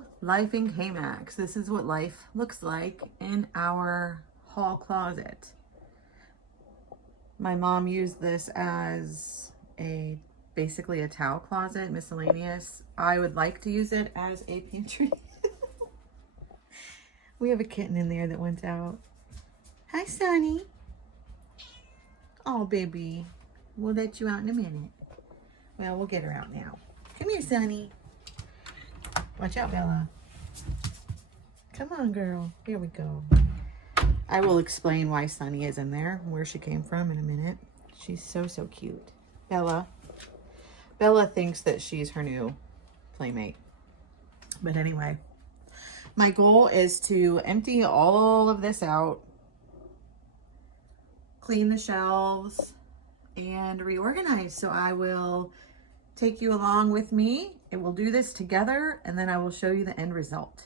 Hello, life in K-Max. This is what life looks like in our hall closet. My mom used this as basically a towel closet, miscellaneous. I would like to use it as a pantry. We have a kitten in there that went out. Hi, Sonny. Oh, baby. We'll let you out in a minute. Well, we'll get her out now. Come here, Sonny. Watch out, Bella. Come on, girl. Here we go. I will explain why Sunny is in there, where she came from in a minute. She's so cute. Bella. Bella thinks that she's her new playmate. But anyway, my goal is to empty all of this out, clean the shelves, and reorganize. So I will take you along with me, and we'll do this together, and then I will show you the end result.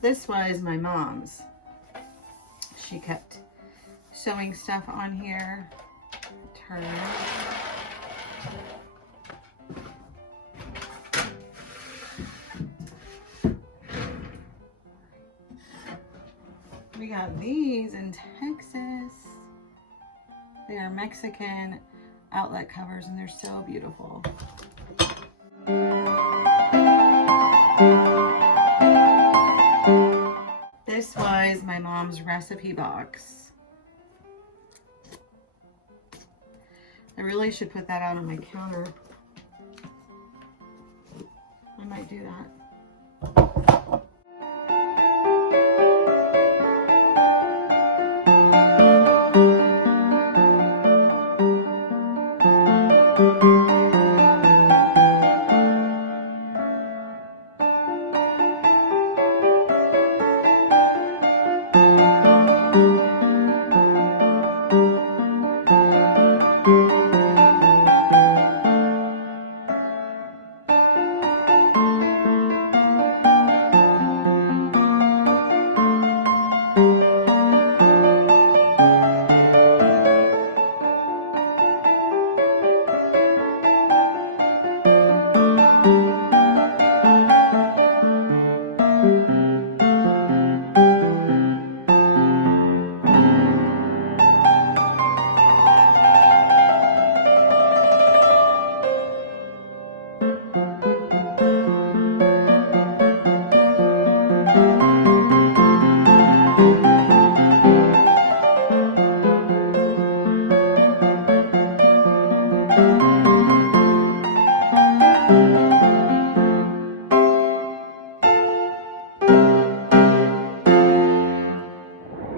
This was my mom's. She kept sewing stuff on here. Turn. We got these in Texas. They are Mexican outlet covers and they're so beautiful. This was my mom's recipe box. I really should put that out on my counter. I might do that.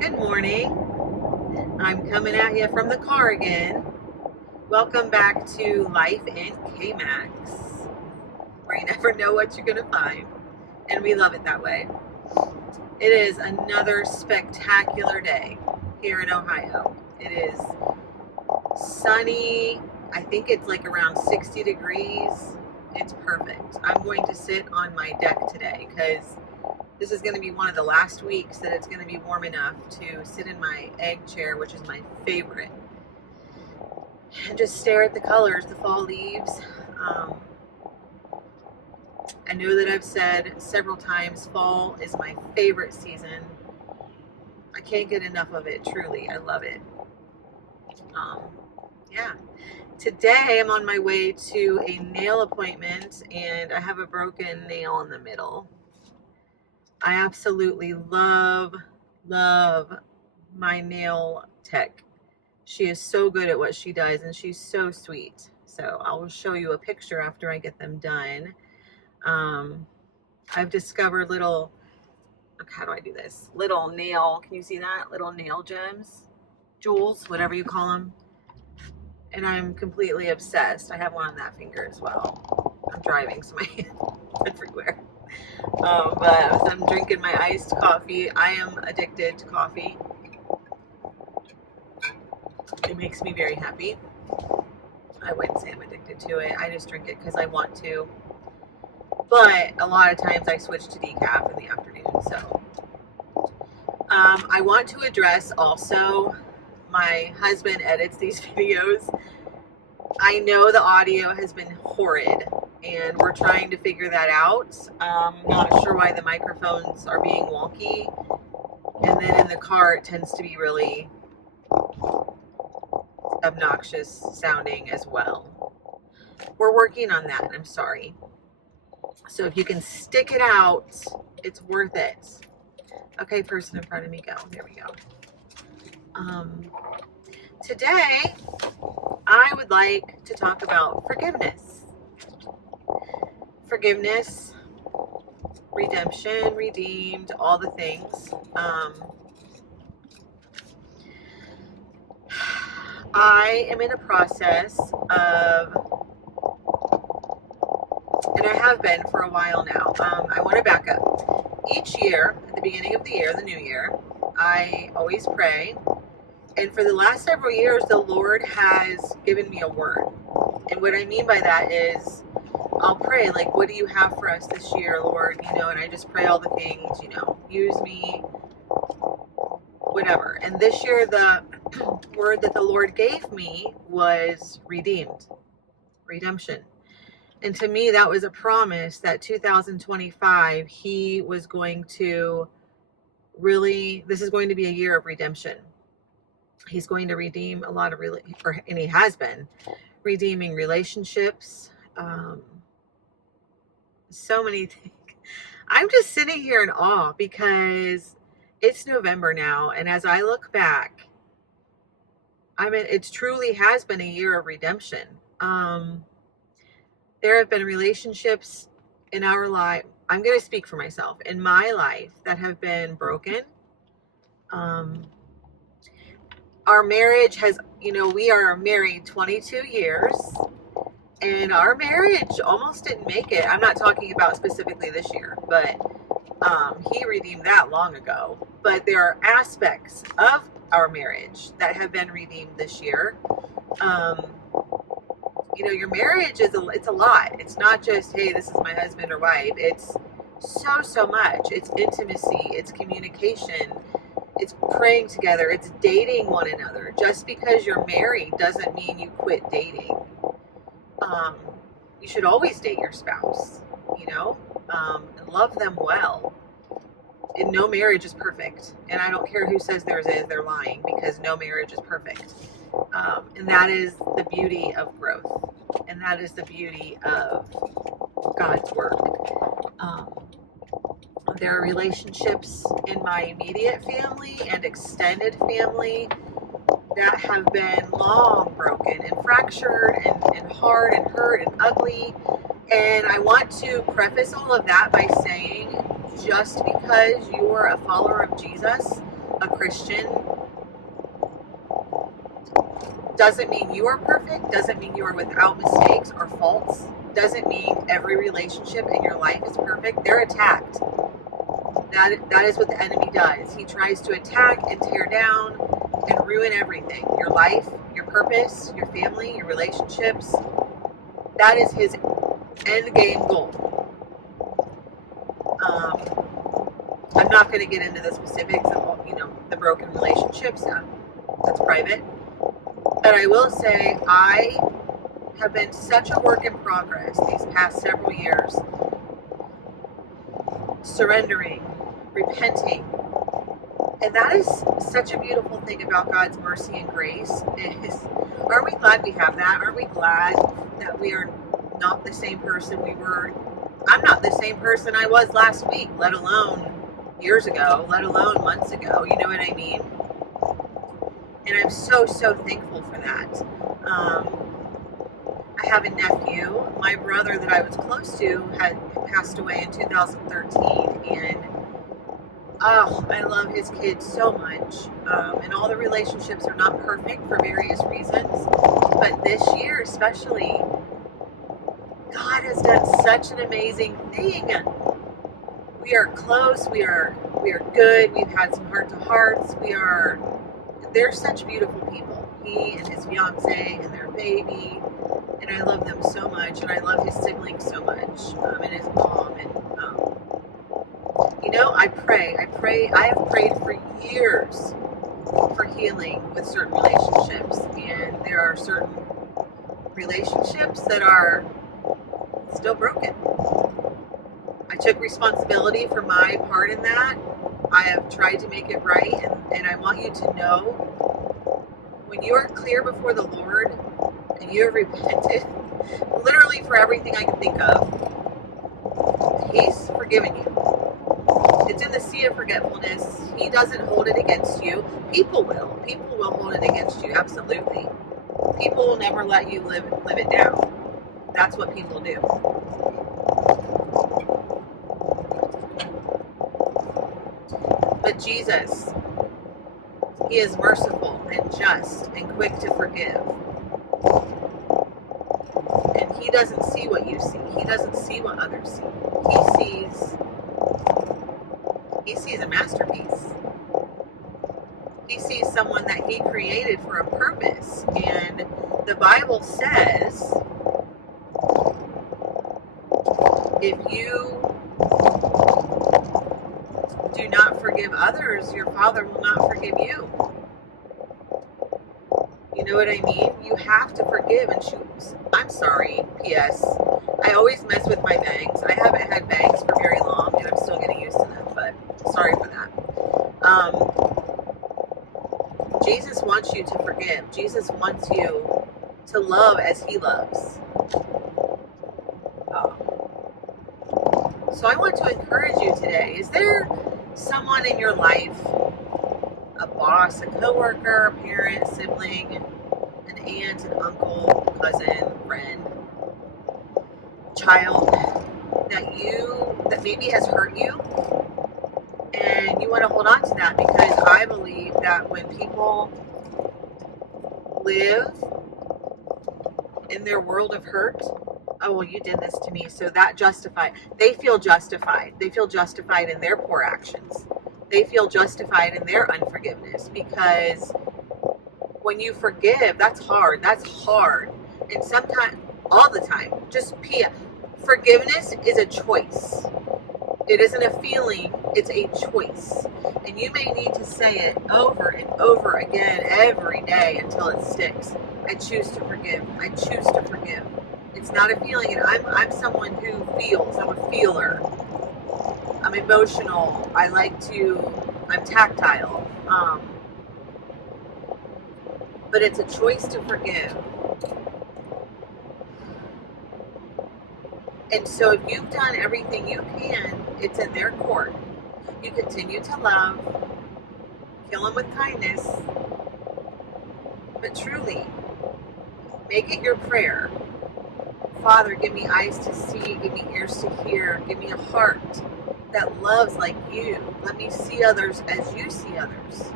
Good morning. I'm coming at you from the car again. Welcome back to Life in K-Max, where you never know what you're gonna find, and we love it that way. It is another spectacular day here in Ohio. It is sunny. I think it's like around 60 degrees. It's perfect. I'm going to sit on my deck today because this is going to be one of the last weeks that it's going to be warm enough to sit in my egg chair, which is my favorite, and just stare at the colors, the fall leaves. I know that I've said several times fall is my favorite season. I can't get enough of it, truly. I love it. Yeah. Today I'm on my way to a nail appointment and I have a broken nail in the middle. I absolutely love my nail tech. She is so good at what she does and she's so sweet. So I will show you a picture after I get them done. I've discovered little, how do I do this? Little nail, can you see that? Little nail gems, jewels, whatever you call them. And I'm completely obsessed. I have one on that finger as well. I'm driving, so my hands are everywhere. But as I'm drinking my iced coffee, I am addicted to coffee. It makes me very happy. I wouldn't say I'm addicted to it. I just drink it because I want to. but a lot of times I switch to decaf in the afternoon. So I want to address also, my husband edits these videos. I know the audio has been horrid, and we're trying to figure that out. Not sure why the microphones are being wonky. And then in the car, it tends to be really obnoxious sounding as well. We're working on that. I'm sorry. So if you can stick it out, it's worth it. Okay, person in front of me, go. There we go. Today, I would like to talk about forgiveness. Forgiveness, redemption, redeemed, all the things. I am in a process of, and I have been for a while now. I want to back up. Each year, at the beginning of the year, the new year, I always pray. And for the last several years, the Lord has given me a word. And what I mean by that is, I'll pray, like, what do you have for us this year, Lord? You know, and I just pray all the things, you know, use me, whatever. And this year, the word that the Lord gave me was redeemed, redemption. And to me, that was a promise that 2025, He was going to really, this is going to be a year of redemption. He's going to redeem a lot of, and He has been redeeming relationships. So many things. I'm just sitting here in awe because it's November now. And as I look back, I mean, it truly has been a year of redemption. There have been relationships in our life. I'm going to speak for myself, in my life, that have been broken. Our marriage has, you know, we are married 22 years, and our marriage almost didn't make it. I'm not talking about specifically this year, but He redeemed that long ago. But there are aspects of our marriage that have been redeemed this year. You know, your marriage is it's a lot. It's not just, hey, this is my husband or wife. It's so much. It's intimacy. It's communication. It's praying together. It's dating one another. Just because you're married doesn't mean you quit dating. You should always date your spouse, you know, and love them well. And no marriage is perfect. And I don't care who says theirs is, they're lying, because no marriage is perfect. And that is the beauty of growth. And that is the beauty of God's work. There are relationships in my immediate family and extended family that have been long broken and fractured and hard and hurt and ugly. And I want to preface all of that by saying, just because you are a follower of Jesus, a Christian, doesn't mean you are perfect, doesn't mean you are without mistakes or faults, doesn't mean every relationship in your life is perfect. They're attacked. That is what the enemy does. He tries to attack and tear down and ruin everything. Your life, your purpose, your family, your relationships. That is his end game goal. I'm not going to get into the specifics of, you know, the broken relationships. That's private. But I will say I have been such a work in progress these past several years. Surrendering, repenting. And that is such a beautiful thing about God's mercy and grace. Aren't we glad we have that? Aren't we glad that we are not the same person we were? I'm not the same person I was last week, let alone years ago, let alone months ago. You know what I mean? And I'm so thankful for that. I have a nephew. My brother that I was close to had passed away in 2013, and I love his kids so much. And all the relationships are not perfect for various reasons, but this year especially, God has done such an amazing thing. We are close. We are good. We've had some heart-to-hearts. They're such beautiful people. He and his fiance and their baby and I love them so much, and I love his siblings so much, and his mom, and I pray. I have prayed for years for healing with certain relationships, and there are certain relationships that are still broken. I took responsibility for my part in that. I have tried to make it right, and I want you to know, when you are clear before the Lord and you have repented literally for everything I can think of, he's forgiven you. It's in the sea of forgetfulness. He doesn't hold it against you. People will hold it against you, absolutely. People will never let you live it down. That's what people do. But Jesus, he is merciful and just and quick to forgive. And he doesn't see what you see. He doesn't see what others see. He sees a masterpiece. He sees someone that he created for a purpose. And the Bible says, if you do not forgive others, your Father will not forgive you. You know what I mean? You have to forgive and choose. I'm sorry, P.S. I always mess with my bangs. I haven't had bangs for very long, and I'm still getting used to them, but sorry for that. Jesus wants you to forgive. Jesus wants you to love as he loves. So I want to encourage you today. Is there someone in your life, a boss, a coworker, a parent, a sibling, an aunt, an uncle, cousin, friend, child, that maybe has hurt you, and you want to hold on to that? Because I believe that when people live in their world of hurt, oh, well, you did this to me, so that they feel justified. They feel justified in their poor actions. They feel justified in their unforgiveness, because when you forgive, that's hard. And sometimes, all the time, forgiveness is a choice. It isn't a feeling, it's a choice. And you may need to say it over and over again every day until it sticks. I choose to forgive. I choose to forgive. It's not a feeling, and I'm someone who feels. I'm a feeler. I'm emotional. I'm tactile. But it's a choice to forgive. And so if you've done everything you can, it's in their court. You continue to love, kill them with kindness, but truly, make it your prayer. Father, give me eyes to see, give me ears to hear, give me a heart that loves like you. Let me see others as you see others.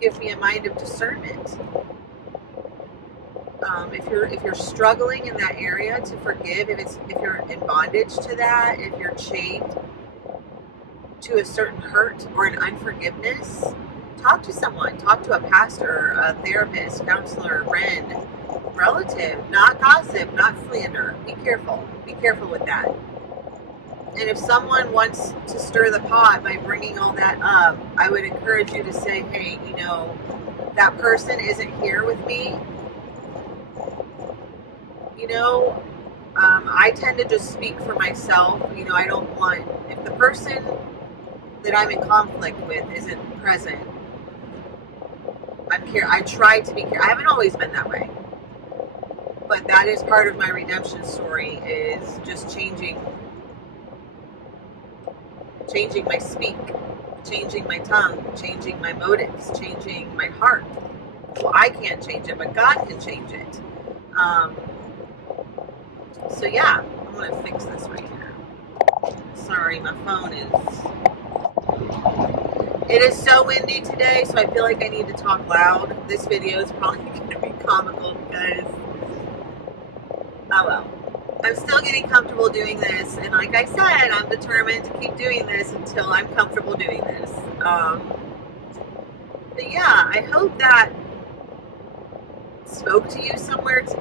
Give me a mind of discernment. If you're struggling in that area to forgive, if you're in bondage to that, if you're chained to a certain hurt or an unforgiveness, talk to someone. Talk to a pastor, a therapist, counselor, friend, relative. Not gossip, not slander. Be careful. Be careful with that. And if someone wants to stir the pot by bringing all that up, I would encourage you to say, hey, that person isn't here with me. I tend to just speak for myself. I don't want, if the person that I'm in conflict with isn't present, I try to be careful. I haven't always been that way. But that is part of my redemption story, is just changing my speak, changing my tongue, changing my motives, changing my heart. Well, I can't change it, but God can change it. So yeah, I'm going to fix this right here. Sorry, my phone it is so windy today, so I feel like I need to talk loud. This video is probably going to be comical because, oh well. I'm still getting comfortable doing this, and like I said, I'm determined to keep doing this until I'm comfortable doing this. But yeah, I hope that spoke to you somewhat.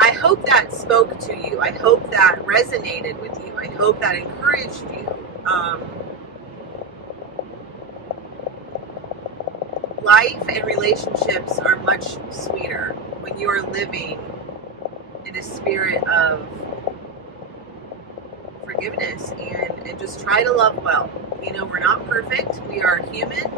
I hope that spoke to you. I hope that resonated with you. I hope that encouraged you. Life and relationships are much sweeter when you are living in a spirit of forgiveness and just try to love well. You know, we're not perfect. We are human.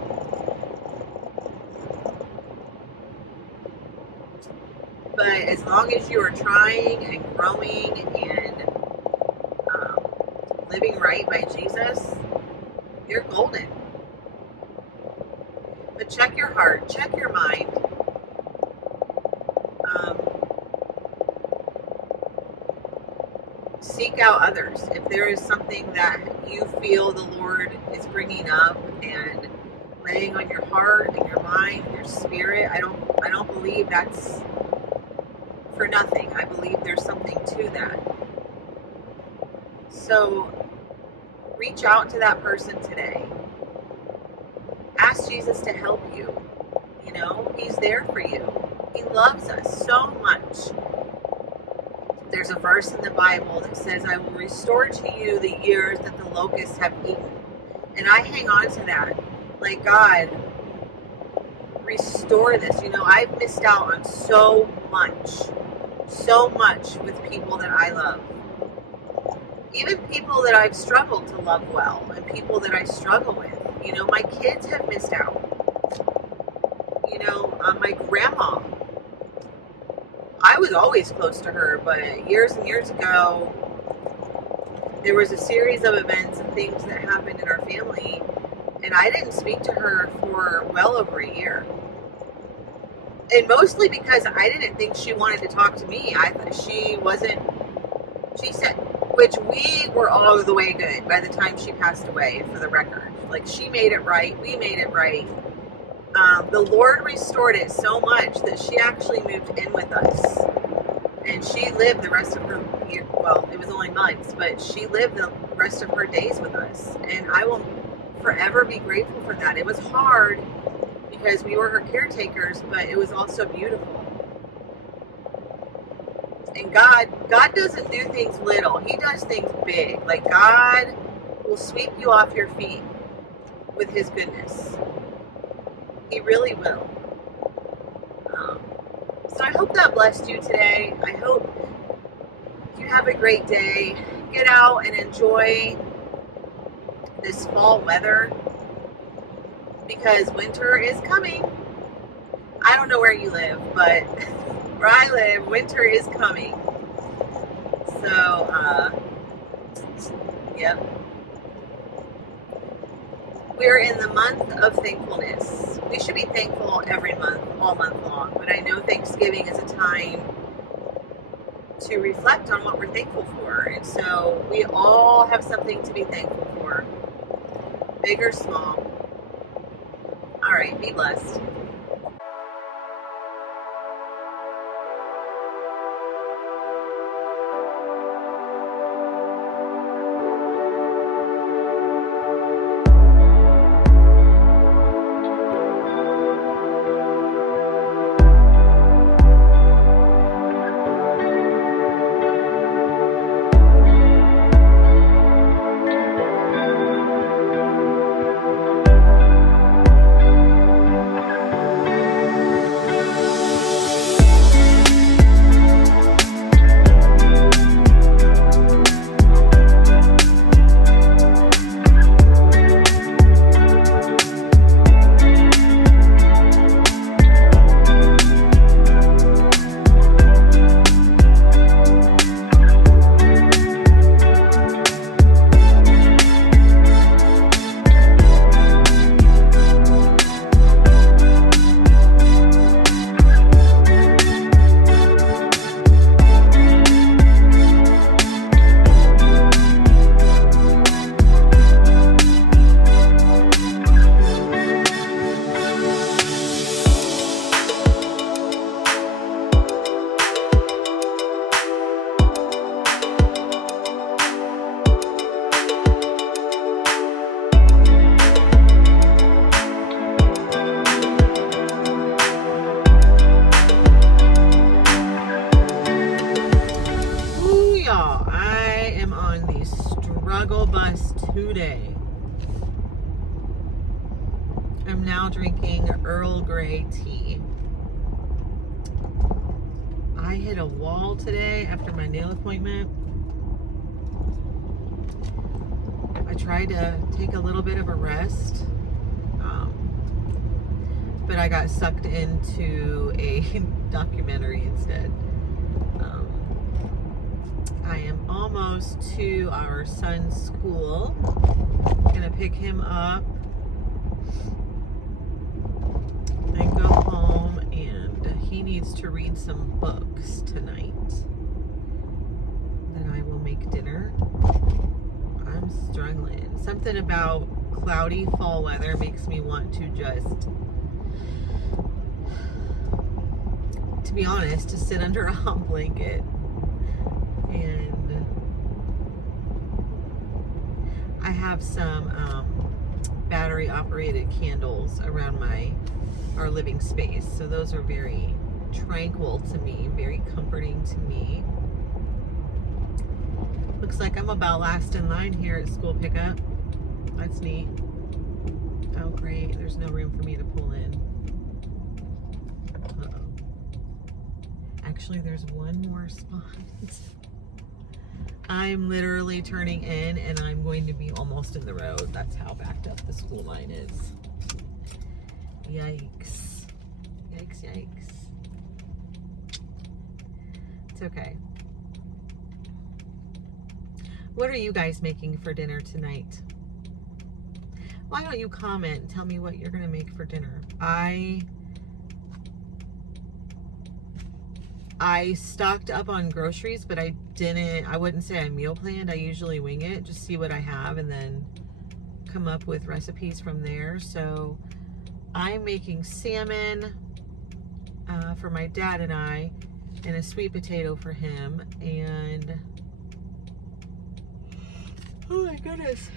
But as long as you are trying and growing and living right by Jesus, you're golden. But check your heart, check your mind. Seek out others. If there is something that you feel the Lord is bringing up and laying on your heart and your mind and your spirit, I don't believe that's for nothing. I believe there's something to that. So reach out to that person today. Ask Jesus to help you. You know, he's there for you. He loves us so much. There's a verse in the Bible that says, I will restore to you the years that the locusts have eaten. And I hang on to that. Like, God, restore this. You know, I've missed out on so much with people that I love. Even people that I've struggled to love well and people that I struggle with. You know, my kids have missed out. You know, my grandma, I was always close to her, but years and years ago, there was a series of events and things that happened in our family, and I didn't speak to her for well over a year. And mostly because I didn't think she wanted to talk to me. I thought she said, which we were all the way good by the time she passed away, for the record. Like, she made it right, we made it right. The Lord restored it so much that she actually moved in with us. And she lived the rest of her year, well, it was only months, but she lived the rest of her days with us. And I will forever be grateful for that. It was hard because we were her caretakers, but it was also beautiful. And God doesn't do things little. He does things big. Like, God will sweep you off your feet with his goodness. He really will. So I hope that blessed you today. I hope you have a great day. Get out and enjoy this fall weather, because winter is coming. I don't know where you live, but where I live, winter is coming. So, yep. We're in the month of thankfulness. We should be thankful every month, all month long. But I know Thanksgiving is a time to reflect on what we're thankful for. And so we all have something to be thankful for, big or small. All right, be blessed. struggle bus today. I'm now drinking Earl Grey tea. I hit a wall today after my nail appointment. I tried to take a little bit of a rest, but I got sucked into a documentary instead. I am almost to our son's school. Gonna pick him up and go home, and he needs to read some books tonight. Then I will make dinner. I'm struggling. Something about cloudy fall weather makes me want to just, to be honest, to sit under a hot blanket. And I have some battery operated candles around our living space, so those are very tranquil to me, very comforting to me. Looks like I'm about last in line here at school pickup. That's neat. Oh great, there's no room for me to pull in. Actually, there's one more spot. I'm literally turning in and I'm going to be almost in the road. That's how backed up the school line is. Yikes. Yikes, yikes. It's okay. What are you guys making for dinner tonight? Why don't you comment and tell me what you're gonna make for dinner? I stocked up on groceries, but I wouldn't say I meal planned. I usually wing it, just see what I have and then come up with recipes from there. So I'm making salmon for my dad and I, and a sweet potato for him, and oh my goodness,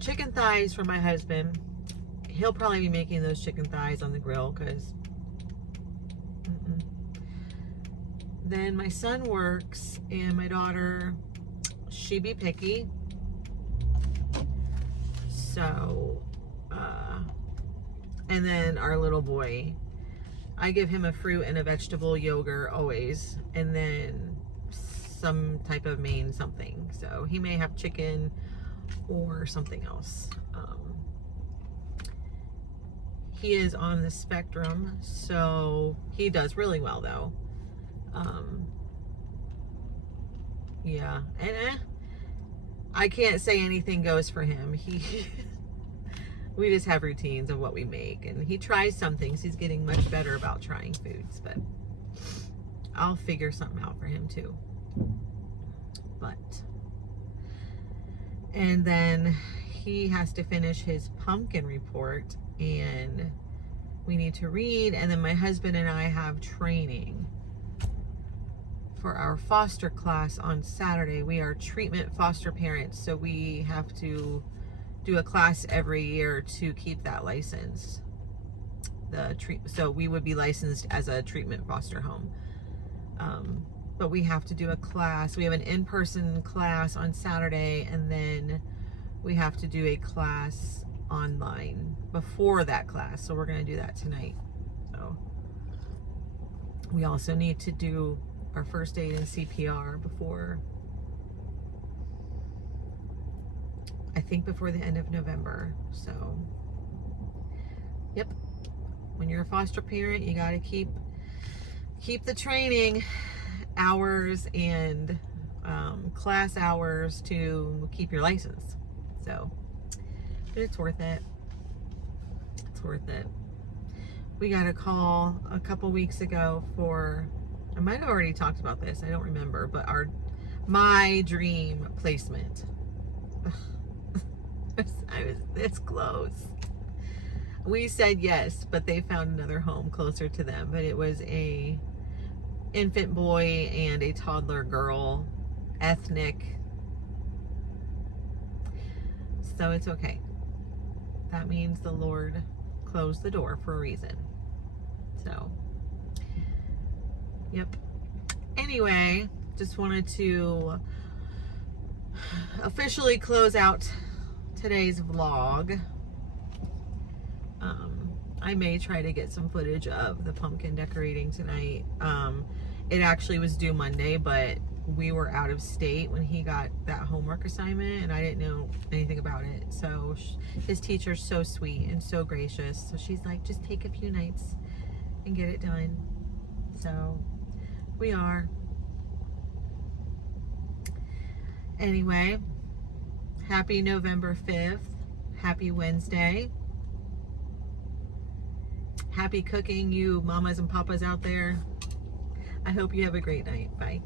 chicken thighs for my husband. He'll probably be making those chicken thighs on the grill because then my son works, and my daughter, she be picky. So, and then our little boy, I give him a fruit and a vegetable yogurt always, and then some type of main something. So he may have chicken or something else. He is on the spectrum, so he does really well though. Yeah, and I can't say anything goes for him. We just have routines of what we make, and he tries some things. He's getting much better about trying foods, but I'll figure something out for him too. And then he has to finish his pumpkin report, and we need to read, and then my husband and I have training for our foster class on Saturday. We are treatment foster parents, so we have to do a class every year to keep that license. So we would be licensed as a treatment foster home. But we have to do a class. We have an in-person class on Saturday, and then we have to do a class online before that class. So we're going to do that tonight. So we also need to do our first aid and CPR before, I think before the end of November. So, yep. When you're a foster parent, you got to keep the training hours and class hours to keep your license. So, but it's worth it. It's worth it. We got a call a couple weeks ago for, I might have already talked about this, I don't remember, but my dream placement. I was this close. We said yes, but they found another home closer to them. But it was a infant boy and a toddler girl, ethnic. So it's okay. That means the Lord closed the door for a reason. So, yep. Anyway, just wanted to officially close out today's vlog, I may try to get some footage of the pumpkin decorating tonight. It actually was due Monday, but we were out of state when he got that homework assignment, and I didn't know anything about it. So his teacher's so sweet and so gracious. So she's like, just take a few nights and get it done. So we are. Anyway, happy November 5th. Happy Wednesday. Happy cooking, you mamas and papas out there. I hope you have a great night. Bye.